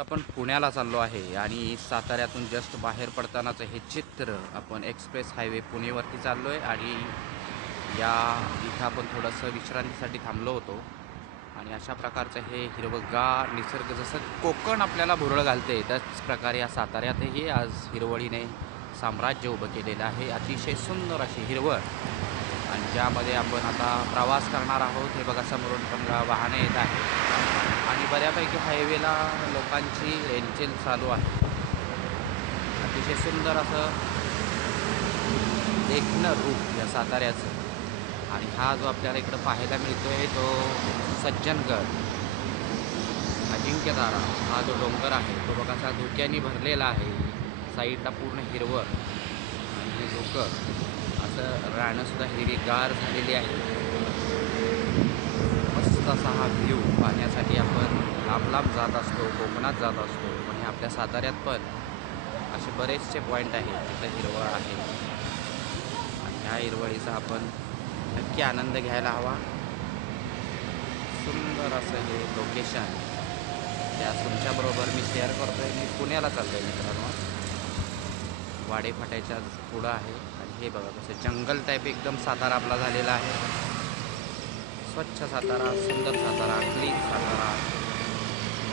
आपण पुण्याला चाललो आहे आणि साताऱ्यातून जस्ट बाहेर पडतानाचं हे चित्र आपण एक्सप्रेस हायवे पुणेवरती चाललो आहे आणि इथं आपण थोडंसं विश्रांतीसाठी थांबलो होतो आणि अशा प्रकारचं हे हिरवंगार निसर्ग जसं कोकण आपल्याला भुरळ घालते त्याच प्रकारे या साताऱ्यातही आज हिरवळीने साम्राज्य उभं केलेलं आहे. अतिशय सुंदर अशी हिरवळ आणि ज्यामध्ये आपण आता प्रवास करणार आहोत. हे बघा समोरून पण वाहने येत आहेत आणि बऱ्यापैकी हायवेला लोकांची रेलचेल चालू आहे. अतिशय सुंदर असं देखणं रूप या साताऱ्याचं. आणि हा जो आपल्याला इकडं पाहायला मिळतोय तो सज्जनगड, अजिंक्यतारा हा जो डोंगर आहे तो बघा असा धुक्याने भरलेला आहे. साईडला पूर्ण हिरवळ आणि हे धुकं असं रानंसुद्धा हिरवीगार झालेली आहे. मस्त असा हा व्ह्यू पाहण्यासाठी आपण लांब लांब जात असतो, कोकणात जात असतो. पण हे आपल्या साताऱ्यात पण असे बरेचसे पॉईंट आहेत तिथं हिरवळ आहे आणि ह्या हिरवळीचा आपण नक्की आनंद घ्यायला हवा. सुंदर असं हे लोकेशन त्या तुमच्याबरोबर मी शेअर करतो आहे. मी पुण्याला चाललो आहे मित्रांनो. वाडेफाट्याच्या पुढं आहे आणि हे बघा कसं जंगल टाईप एकदम सातारा आपला झालेला आहे. स्वच्छ सातारा, सुंदर Satara, clean Satara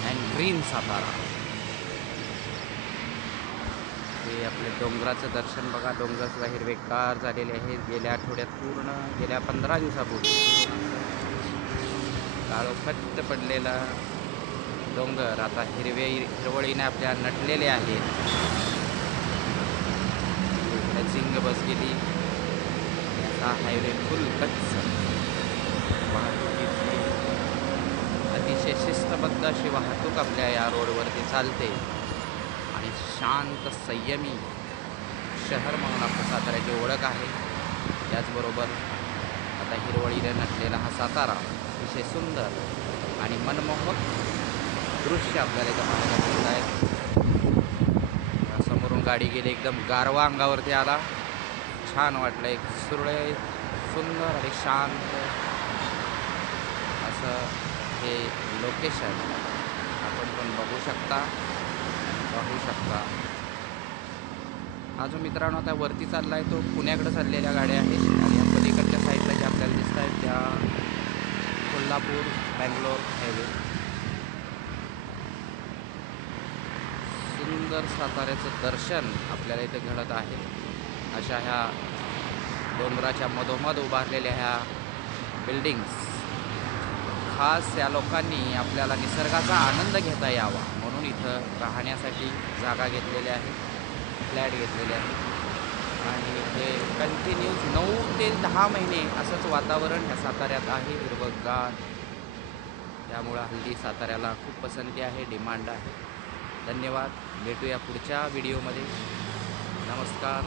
and green Satara. हे आपले डोंगराचं दर्शन बघा. डोंगरसुद्धा हिरवेगार झालेले आहेत. गेल्या आठवड्यात गेल्या 15 दिवसापूर्वी काळोखट पडलेला डोंगर आता हिरवळीने आपल्या नटलेले आहेत. झिंग बस गेली. हा हायवे फुल कच्च. वाहतुकीची अतिशय शिस्तबद्ध अशी वाहतूक आपल्या या रोडवरती चालते आणि शांत संयमी शहर म्हणून आपल्या साताऱ्याची ओळख आहे. त्याचबरोबर आता हिरवळीने नटलेला हा सातारा अतिशय सुंदर आणि मनमोहक दृश्य आपल्याला इथं पाहायला मिळत आहे. समोरून गाडी गेली, एकदम गारवा अंगावरती आला. छान वाटलं. एक सुरळीत सुंदर आणि शांत असं हे लोकेशन आपण पण बघू शकता. हा जो मित्रांनो आता वरती चालला आहे तो पुण्याकडे चाललेल्या गाड्या आहेत आणि या पलीकडच्या साईडला ज्या आपल्याला दिसत आहेत त्या कोल्हापूर बँगलोर हायवे. सुंदर साताऱ्याचं दर्शन आपल्याला इथे घडत आहे. अशा ह्या डोंगराच्या मधोमध उभारलेल्या ह्या बिल्डिंग्स खास या लोकांनी आपल्याला निसर्गाचा आनंद घेता यावा म्हणून इथं राहण्यासाठी जागा घेतलेल्या आहेत, फ्लॅट घेतलेले आहेत आणि हे कंटिन्यूज 9 ते 10 महिने असंच वातावरण ह्या साताऱ्यात आहे हिरवंगार. त्यामुळं हल्ली साताऱ्याला खूप पसंती आहे, डिमांड आहे. धन्यवाद. भेटूया पुढच्या व्हिडिओमध्ये. नमस्कार.